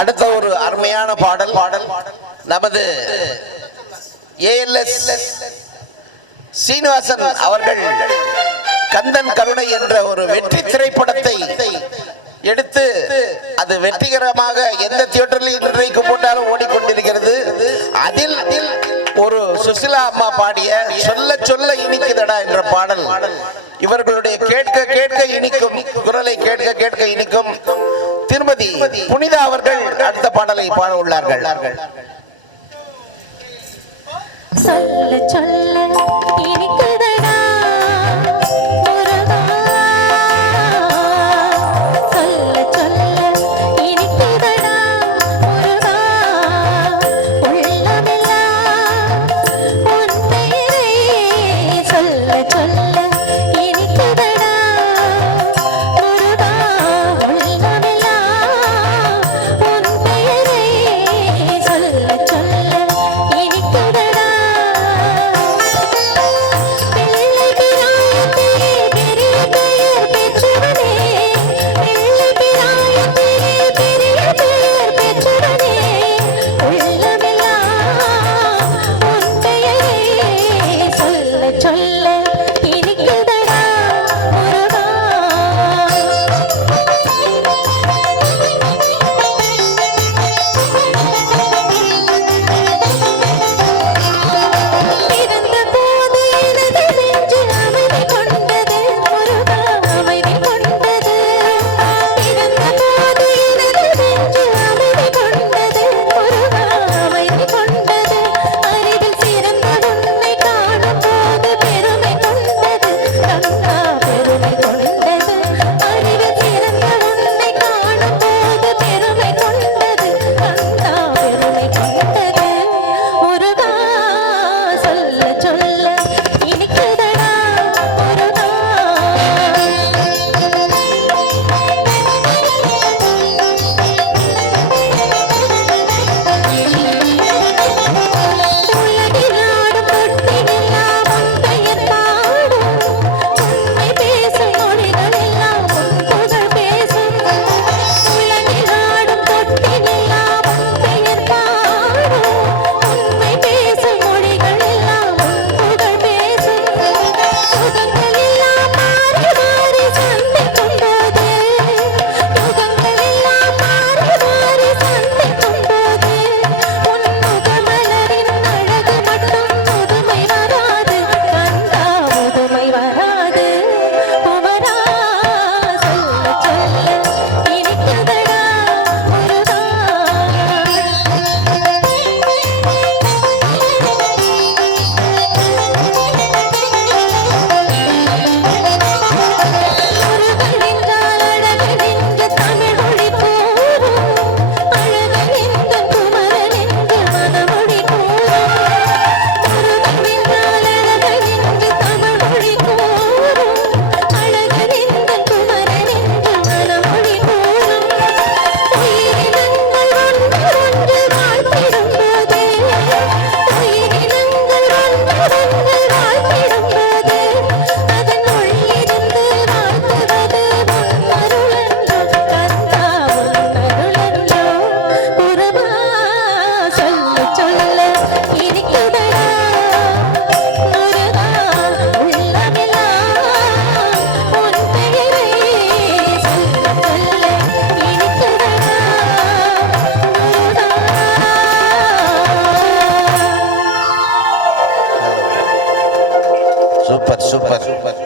அடுத்த ஒரு அருமையான பாடல் நமது ALS சீனிவாசன் அவர்கள் கந்தன் கருணை என்ற ஒரு வெற்றி திரைப்படத்தை எடுத்து அது வெற்றிகரமாக எந்த தியேட்டரில் இன்றைக்கு போட்டாலும் ஓடிக்கொண்டிருக்கிறது. அதில் ஒரு சுசிலா அம்மா பாடிய சொல்ல சொல்ல இனிக்குதடா என்ற பாடல் இவர்களுடைய கேட்க கேட்க இனிக்கும் குரலை கேட்க கேட்க இனிக்கும். திருமதி புனிதா அவர்கள் அடுத்த பாடலை பாட உள்ளார்கள். சொல்ல சொல்ல இனிக்குதடா சூப்பர் சூப்பர் சூப்பர்.